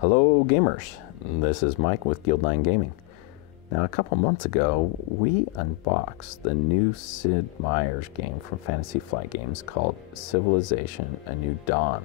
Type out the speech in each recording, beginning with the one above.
Hello gamers, this is Mike with Guild 9 Gaming. Now a couple months ago we unboxed the new Sid Meier's game from Fantasy Flight Games called Civilization: A New Dawn.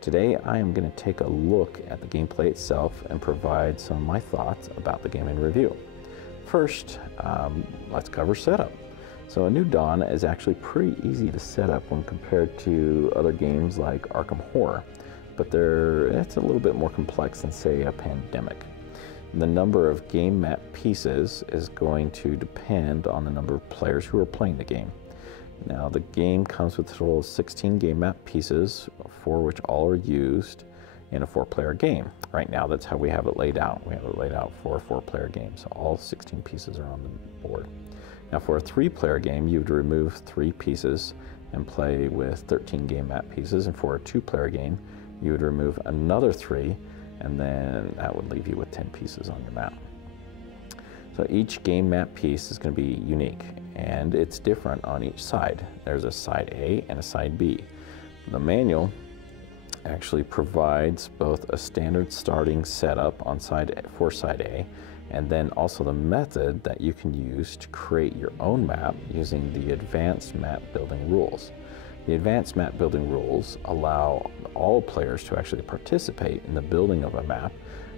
Today I am going to take a look at the gameplay itself and provide some of my thoughts about the game in review. First, let's cover setup. So A New Dawn is actually pretty easy to set up when compared to other games like Arkham Horror, but it's a little bit more complex than, say, a Pandemic. The number of game map pieces is going to depend on the number of players who are playing the game. Now, the game comes with a total of 16 game map pieces, for which all are used in a 4-player game. Right now, that's how we have it laid out. We have it laid out for a 4-player game, so all 16 pieces are on the board. Now, for a 3-player game, you would remove 3 pieces and play with 13 game map pieces, and for a 2-player game, you would remove another 3, and then that would leave you with 10 pieces on your map. So each game map piece is going to be unique, and it's different on each side. There's a side A and a side B. The manual actually provides both a standard starting setup on for side A, and then also the method that you can use to create your own map using the advanced map building rules. The advanced map building rules allow all players to actually participate in the building of a map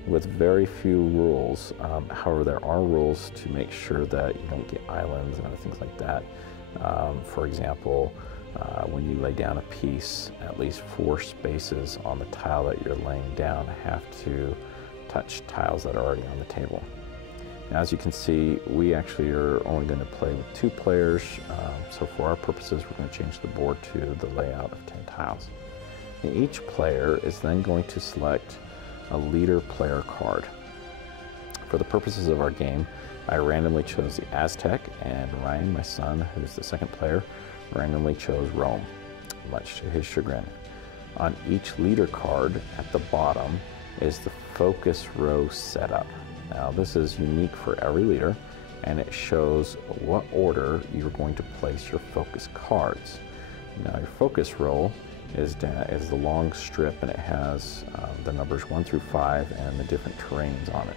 with very few rules. However, there are rules to make sure that you don't get islands and other things like that. For example, when you lay down a piece, at least 4 spaces on the tile that you're laying down have to touch tiles that are already on the table. Now, as you can see, we actually are only going to play with 2 players, so for our purposes we're going to change the board to the layout of 10 tiles. And each player is then going to select a leader player card. For the purposes of our game, I randomly chose the Aztec, and Ryan, my son, who's the 2nd player, randomly chose Rome, much to his chagrin. On each leader card at the bottom is the focus row setup. Now, this is unique for every leader, and it shows what order you're going to place your focus cards. Now, your focus row is the long strip, and it has the numbers 1 through 5 and the different terrains on it.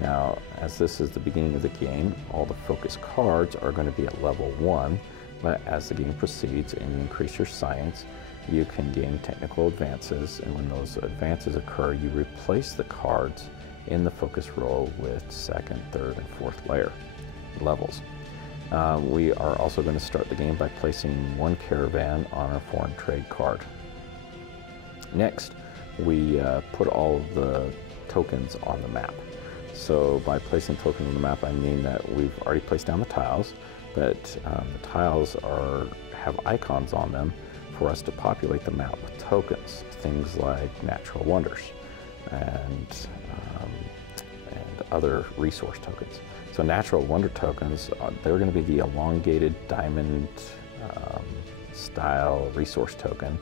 Now, as this is the beginning of the game, all the focus cards are going to be at level 1, but as the game proceeds and you increase your science, you can gain technical advances, and when those advances occur, you replace the cards in the focus row with 2nd, 3rd, and 4th layer levels. We are also going to start the game by placing 1 caravan on our foreign trade card. Next, we put all of the tokens on the map. So by placing tokens on the map, I mean that we've already placed down the tiles, but the tiles have icons on them for us to populate the map with tokens, things like natural wonders and other resource tokens. So natural wonder tokens, they're going to be the elongated diamond style resource token.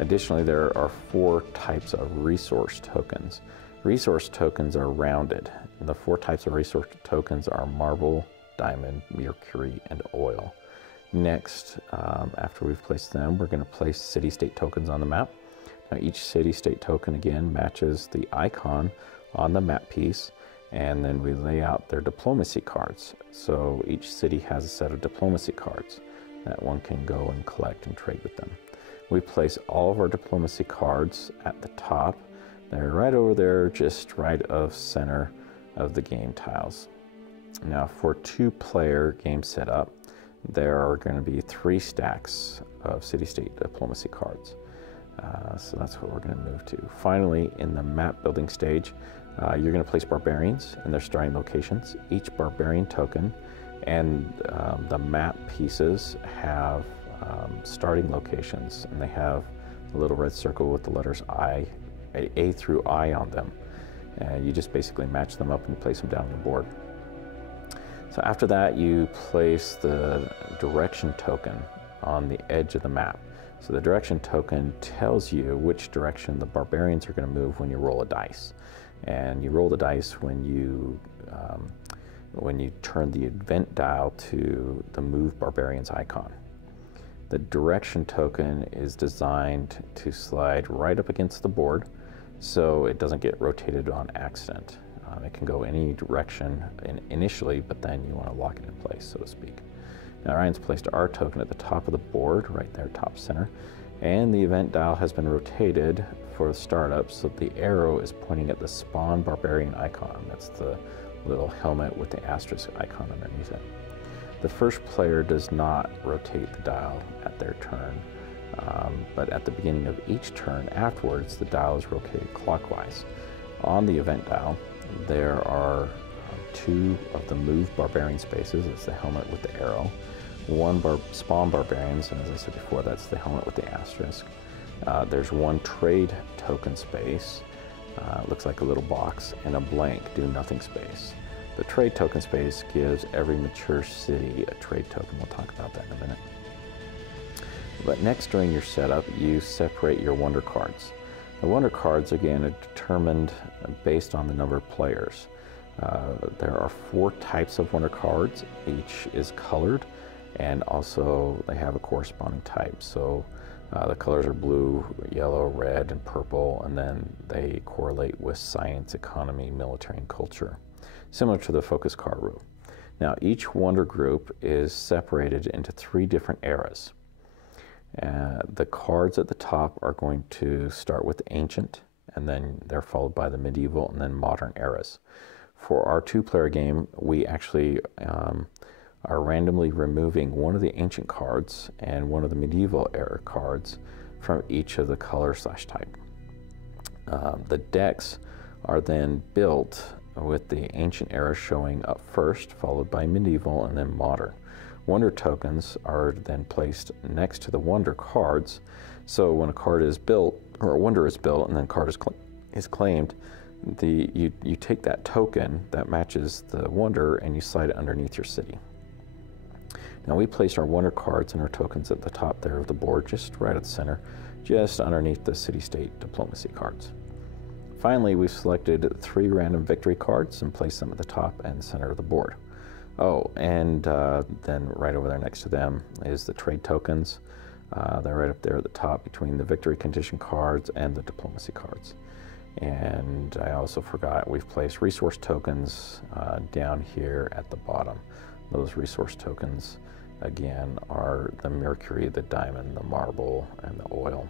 Additionally, there are 4 types of resource tokens. Resource tokens are rounded. The 4 types of resource tokens are marble, diamond, mercury, and oil. Next, after we've placed them, we're going to place city-state tokens on the map. Now, each city-state token again matches the icon on the map piece, and then we lay out their diplomacy cards. So each city has a set of diplomacy cards that one can go and collect and trade with them. We place all of our diplomacy cards at the top. They're right over there, just right of center of the game tiles. Now, for 2-player game setup, there are going to be 3 stacks of city-state diplomacy cards. So that's what we're going to move to. Finally, in the map building stage, you're going to place barbarians in their starting locations. Each barbarian token and the map pieces have starting locations, and they have a little red circle with the letters A through I on them. And you just basically match them up and place them down on the board. So after that, you place the direction token on the edge of the map. So the direction token tells you which direction the barbarians are going to move when you roll a dice. And you roll the dice when you turn the event dial to the Move Barbarians icon. The direction token is designed to slide right up against the board so it doesn't get rotated on accident. It can go any direction initially, but then you want to lock it in place, so to speak. Now Ryan's placed our token at the top of the board, right there, top center, and the event dial has been rotated for the startup so the arrow is pointing at the spawn barbarian icon. That's the little helmet with the asterisk icon underneath it. The first player does not rotate the dial at their turn, but at the beginning of each turn afterwards, the dial is rotated clockwise. On the event dial, there are 2 of the move barbarian spaces. It's the helmet with the arrow. 1 spawn barbarians, and as I said before, that's the helmet with the asterisk. There's 1 trade token space, looks like a little box, and a blank do nothing space. The trade token space gives every mature city a trade token. We'll talk about that in a minute. But next, during your setup, you separate your wonder cards. The wonder cards, again, are determined based on the number of players. There are 4 types of wonder cards. Each is colored, and also they have a corresponding type. So the colors are blue, yellow, red, and purple, and then they correlate with science, economy, military, and culture, similar to the focus card rule. Now, each wonder group is separated into 3 different eras. The cards at the top are going to start with ancient, and then they're followed by the medieval and then modern eras. For our 2-player game, we actually are randomly removing 1 of the ancient cards and 1 of the medieval era cards from each of the color/type. The decks are then built with the ancient era showing up first, followed by medieval and then modern. Wonder tokens are then placed next to the wonder cards, so when a card is built, or a wonder is built and then card is claimed, you take that token that matches the wonder and you slide it underneath your city. Now we placed our wonder cards and our tokens at the top there of the board, just right at the center, just underneath the city-state diplomacy cards. Finally, we've selected 3 random victory cards and placed them at the top and center of the board. Oh, and then right over there next to them is the trade tokens. They're right up there at the top between the victory condition cards and the diplomacy cards. And I also forgot, we've placed resource tokens down here at the bottom. Those resource tokens, again, are the mercury, the diamond, the marble, and the oil.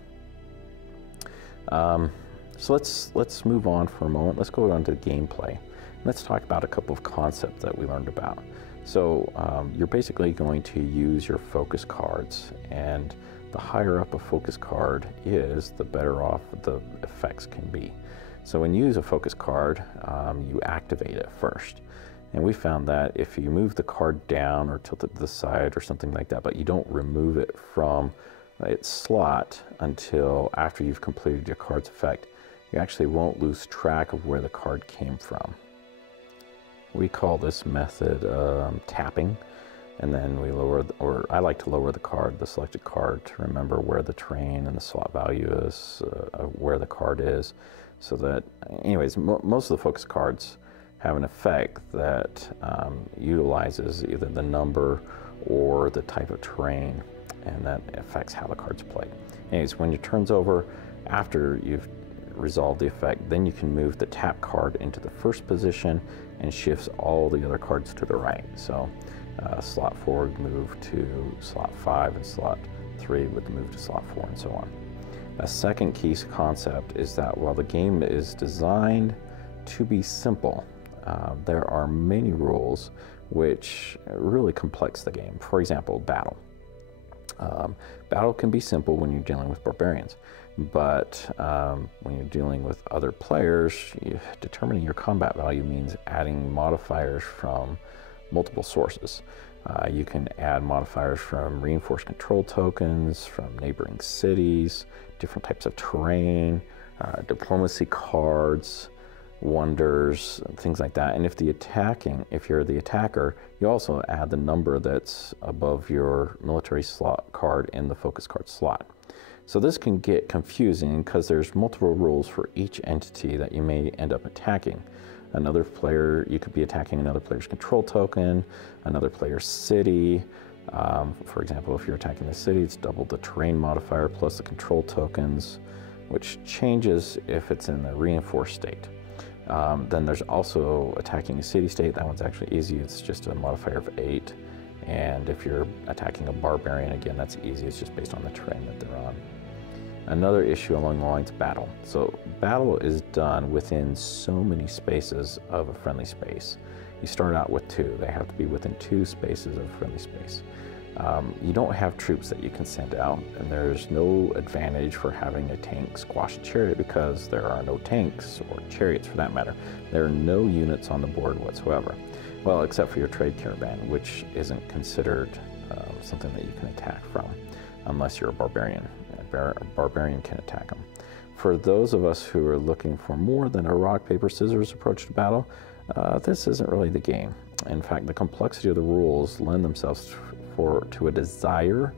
So let's move on for a moment. Let's go on to gameplay. Let's talk about a couple of concepts that we learned about. So you're basically going to use your focus cards, and the higher up a focus card is, the better off the effects can be. So when you use a focus card, you activate it first. And we found that if you move the card down or tilt it to the side or something like that, but you don't remove it from its slot until after you've completed your card's effect, you actually won't lose track of where the card came from. We call this method tapping, and then we lower, or I like to lower the selected card, to remember where the train and the slot value is, where the card is, so that, anyways, most of the focus cards have an effect that utilizes either the number or the type of terrain, and that affects how the card's played. Anyways, when your turn's over, after you've resolved the effect, then you can move the tap card into the first position and shifts all the other cards to the right. So slot 4 would move to slot 5, and slot 3 would move to slot 4, and so on. A second key concept is that while the game is designed to be simple, there are many rules which really complex the game. For example, battle. Battle can be simple when you're dealing with barbarians, but when you're dealing with other players, determining your combat value means adding modifiers from multiple sources. You can add modifiers from reinforced control tokens, from neighboring cities, different types of terrain, diplomacy cards, wonders, things like that. And if you're the attacker, you also add the number that's above your military slot card in the focus card slot. So this can get confusing because there's multiple rules for each entity that you may end up attacking. Another player, you could be attacking another player's control token, another player's city. For example, if you're attacking the city, it's double the terrain modifier plus the control tokens. which changes if it's in the reinforced state. Then there's also attacking a city-state. That one's actually easy. It's just a modifier of 8. And if you're attacking a barbarian, again, that's easy. It's just based on the terrain that they're on. Another issue along the lines of battle. So battle is done within so many spaces of a friendly space. You start out with 2. They have to be within 2 spaces of friendly space. You don't have troops that you can send out, and there's no advantage for having a tank squash a chariot because there are no tanks, or chariots for that matter. There are no units on the board whatsoever. Well, except for your trade caravan, which isn't considered something that you can attack from, unless you're a barbarian. A barbarian can attack them. For those of us who are looking for more than a rock, paper, scissors approach to battle, this isn't really the game. In fact, the complexity of the rules lend themselves to a desire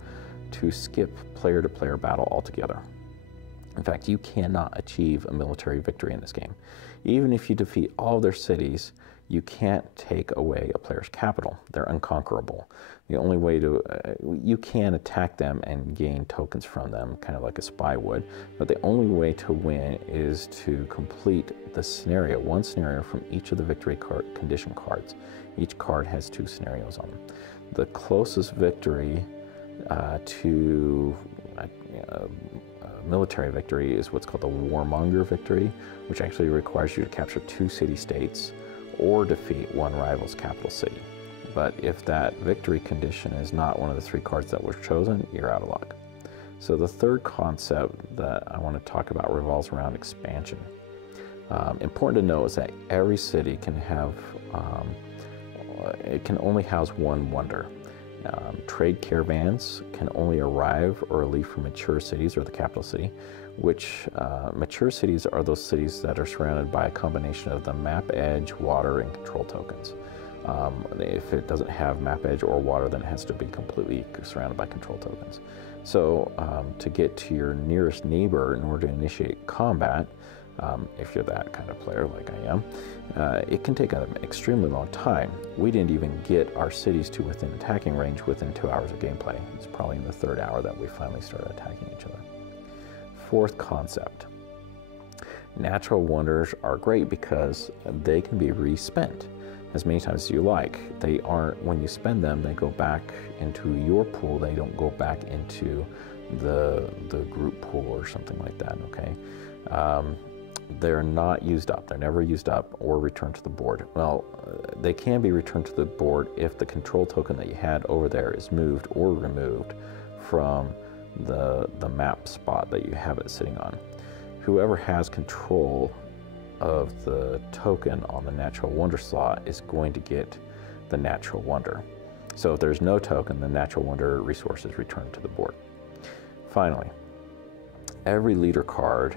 to skip player-to-player battle altogether. In fact, you cannot achieve a military victory in this game. Even if you defeat all of their cities, you can't take away a player's capital. They're unconquerable. The only way to, you can attack them and gain tokens from them, kind of like a spy would, but the only way to win is to complete the scenario, one scenario from each of the victory condition cards. Each card has 2 scenarios on them. The closest victory to military victory is what's called the warmonger victory, which actually requires you to capture 2 city-states or defeat one rival's capital city. But if that victory condition is not one of the 3 cards that were chosen, you're out of luck. So the third concept that I want to talk about revolves around expansion. Important to know is that every city can have, it can only house 1 wonder. Trade caravans can only arrive or leave from mature cities or the capital city, which mature cities are those cities that are surrounded by a combination of the map edge, water, and control tokens. If it doesn't have map edge or water, then it has to be completely surrounded by control tokens. So to get to your nearest neighbor in order to initiate combat, if you're that kind of player like I am, it can take an extremely long time. We didn't even get our cities to within attacking range within 2 hours of gameplay. It's probably in the 3rd hour that we finally started attacking each other. Fourth concept. Natural wonders are great because they can be respent as many times as you like. They aren't, when you spend them, they go back into your pool. They don't go back into the group pool or something like that, okay? They're not used up. They're never used up or returned to the board. Well, they can be returned to the board if the control token that you had over there is moved or removed from the map spot that you have it sitting on. Whoever has control of the token on the natural wonder slot is going to get the natural wonder. So if there's no token, the natural wonder resource is returned to the board. Finally, every leader card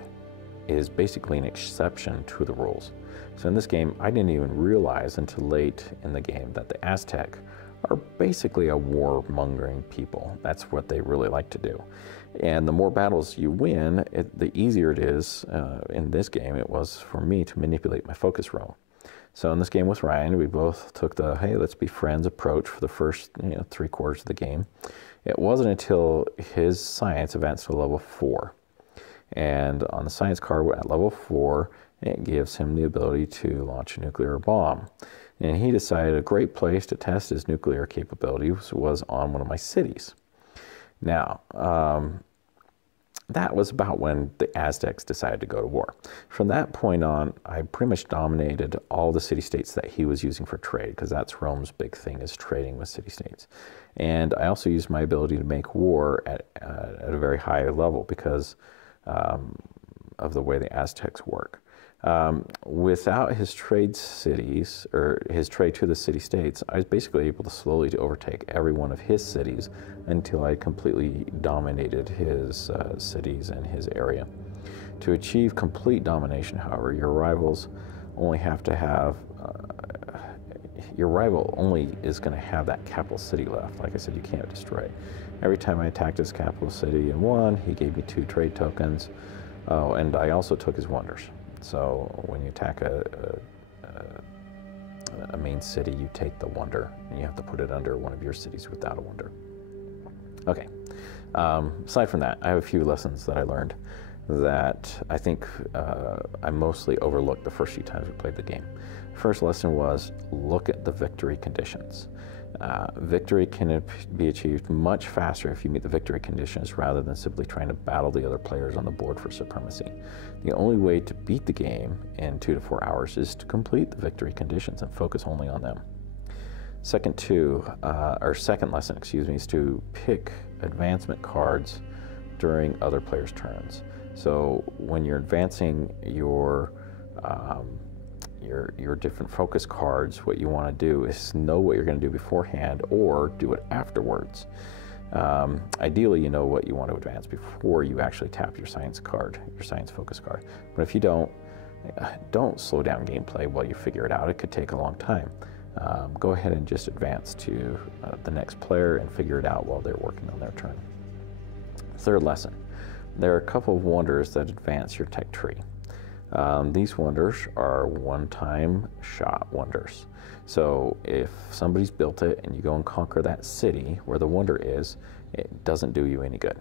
is basically an exception to the rules. So in this game, I didn't even realize until late in the game that the Aztec are basically a warmongering people. That's what they really like to do. And the more battles you win, the easier it is. In this game, it was for me to manipulate my focus roll. So in this game with Ryan, we both took the, hey, let's be friends approach for the first 3 quarters of the game. It wasn't until his science advanced to level 4. And on the science card at level 4, it gives him the ability to launch a nuclear bomb. And he decided a great place to test his nuclear capabilities was on one of my cities. Now, that was about when the Aztecs decided to go to war. From that point on, I pretty much dominated all the city-states that he was using for trade, because that's Rome's big thing, is trading with city-states. And I also used my ability to make war at a very high level because of the way the Aztecs work. Without his trade cities, or his trade to the city-states, I was basically able to slowly overtake every one of his cities until I completely dominated his cities and his area. To achieve complete domination, however, your rivals only have to have, your rival only is going to have that capital city left. Like I said, you can't destroy it. Every time I attacked his capital city and won, he gave me 2 trade tokens. Oh, and I also took his wonders. So when you attack a main city, you take the wonder, and you have to put it under one of your cities without a wonder. Okay, aside from that, I have a few lessons that I learned. that I think I mostly overlooked the first few times we played the game. First lesson was look at the victory conditions. Victory can be achieved much faster if you meet the victory conditions rather than simply trying to battle the other players on the board for supremacy. The only way to beat the game in 2 to 4 hours is to complete the victory conditions and focus only on them. Second lesson, is to pick advancement cards during other players' turns. So when you're advancing your different focus cards, what you want to do is know what you're going to do beforehand or do it afterwards. Ideally, you know what you want to advance before you actually tap your science card, your science focus card. But if you don't slow down gameplay while you figure it out. It could take a long time. Go ahead and just advance to the next player and figure it out while they're working on their turn. Third lesson, there are a couple of wonders that advance your tech tree. These wonders are one-time shot wonders. So if somebody's built it and you go and conquer that city where the wonder is, it doesn't do you any good.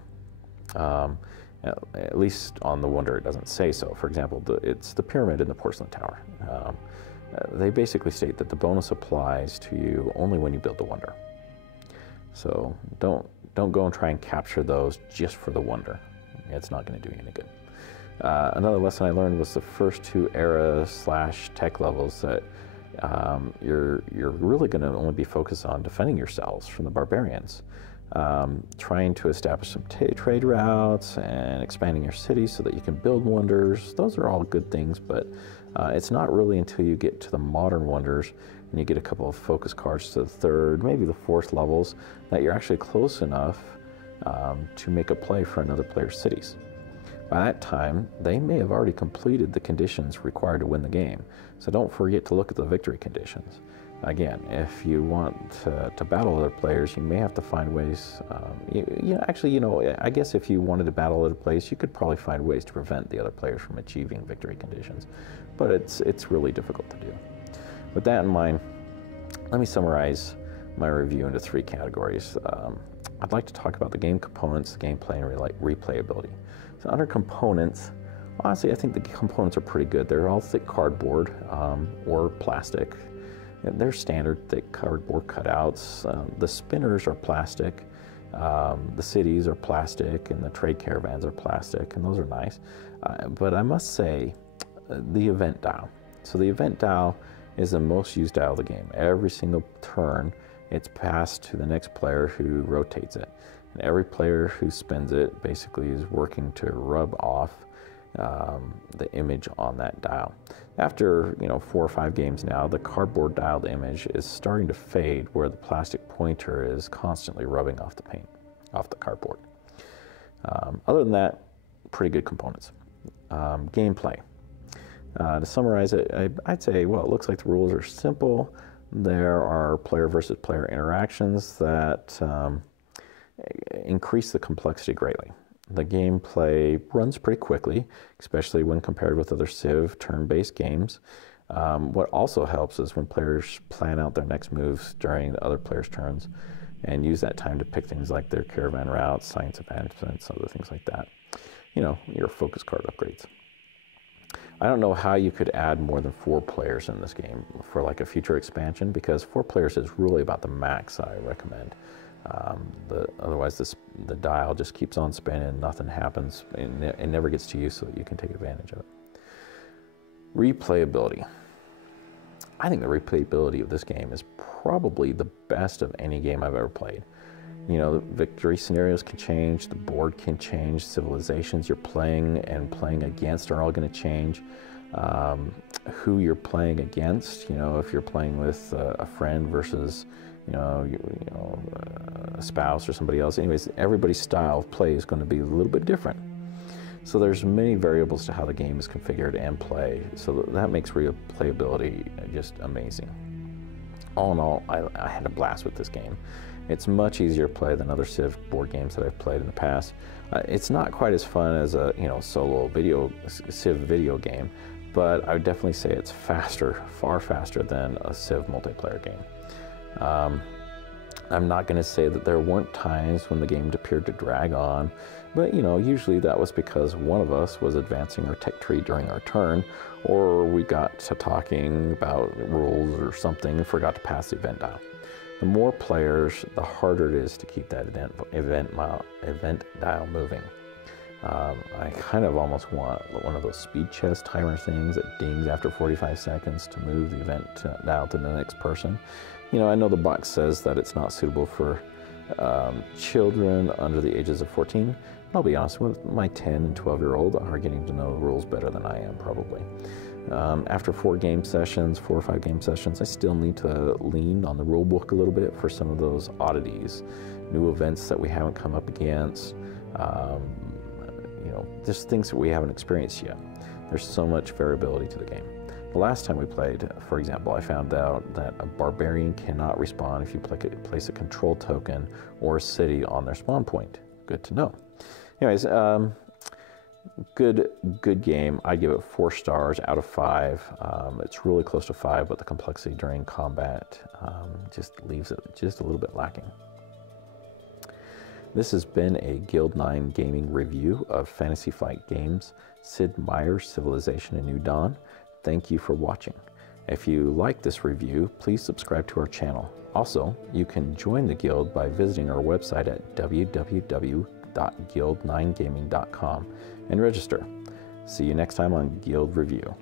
At least on the wonder it doesn't say so. For example, it's the pyramid in the porcelain tower. They basically state that the bonus applies to you only when you build the wonder. So don't go and try and capture those just for the wonder. It's not going to do you any good. Another lesson I learned was the first 2 era/tech levels that you're really going to only be focused on defending yourselves from the barbarians, trying to establish some trade routes and expanding your city so that you can build wonders. Those are all good things, but it's not really until you get to the modern wonders and you get a couple of focus cards to the 3rd, maybe the 4th levels, that you're actually close enough to make a play for another player's cities. By that time, they may have already completed the conditions required to win the game, so don't forget to look at the victory conditions. Again, if you want to battle other players, you may have to find ways, I guess if you wanted to battle other players, you could probably find ways to prevent the other players from achieving victory conditions, but it's really difficult to do. With that in mind, let me summarize my review into 3 categories. I'd like to talk about the game components, the gameplay, and replayability. So under components, honestly, I think the components are pretty good. They're all thick cardboard or plastic. They're standard thick cardboard cutouts. The spinners are plastic. The cities are plastic, and the trade caravans are plastic, and those are nice. But I must say, the event dial. So the event dial is the most used dial of the game. Every single turn, it's passed to the next player who rotates it. And every player who spins it basically is working to rub off the image on that dial. After 4 or 5 games now, the cardboard dialed image is starting to fade, where the plastic pointer is constantly rubbing off the paint, off the cardboard. Other than that, pretty good components. Gameplay. To summarize it, I'd say, well, it looks like the rules are simple. There are player versus player interactions that increase the complexity greatly. The gameplay runs pretty quickly, especially when compared with other Civ turn-based games. What also helps is when players plan out their next moves during the other players' turns and use that time to pick things like their caravan routes, science advancements, other things like that. Your focus card upgrades. I don't know how you could add more than 4 players in this game for like a future expansion, because 4 players is really about the max I recommend. Otherwise the dial just keeps on spinning, nothing happens, and it never gets to you so that you can take advantage of it. Replayability. I think the replayability of this game is probably the best of any game I've ever played. The victory scenarios can change, the board can change, civilizations you're playing and playing against are all going to change. Who you're playing against, if you're playing with a friend versus a spouse or somebody else. Anyways, everybody's style of play is going to be a little bit different. So there's many variables to how the game is configured and play. So that makes replayability just amazing. All in all, I had a blast with this game. It's much easier to play than other Civ board games that I've played in the past. It's not quite as fun as a solo Civ video game, but I would definitely say it's faster, far faster than a Civ multiplayer game. I'm not going to say that there weren't times when the game appeared to drag on, but usually that was because one of us was advancing our tech tree during our turn, or we got to talking about rules or something and forgot to pass the event dial. The more players, the harder it is to keep that event dial moving. I kind of almost want one of those speed chess timer things that dings after 45 seconds to move the event dial to the next person. I know the box says that it's not suitable for children under the ages of 14. I'll be honest with my 10 and 12-year-old are getting to know the rules better than I am, probably. After 4 or 5 game sessions, I still need to lean on the rule book a little bit for some of those oddities, new events that we haven't come up against, just things that we haven't experienced yet. There's so much variability to the game. The last time we played, for example, I found out that a barbarian cannot respawn if you place a control token or a city on their spawn point. Good to know. Anyways, good game. I give it 4 stars out of 5. It's really close to 5, but the complexity during combat just leaves it just a little bit lacking. This has been a Guild 9 gaming review of Fantasy Flight Games' Sid Meier's Civilization: A New Dawn. Thank you for watching. If you like this review, please subscribe to our channel. Also, you can join the Guild by visiting our website at www.guild9gaming.com and register. See you next time on Guild Review.